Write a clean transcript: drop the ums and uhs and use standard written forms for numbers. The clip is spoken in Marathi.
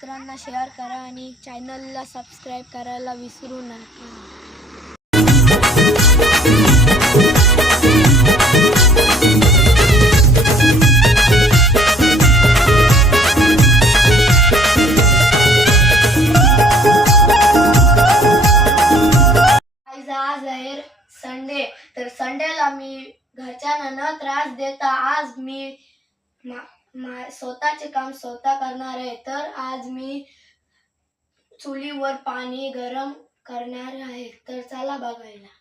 मित्रांना शेअर करा आणि चॅनलला सबस्क्राईब करायला विसरू नका. आज आहे संडे, तर संडेला मी घरच्यांना न त्रास देता आज मी स्वतःचे काम स्वतः करणार आहे. तर आज मी चुलीवर पाणी गरम करणार आहे, तर चला बघायला.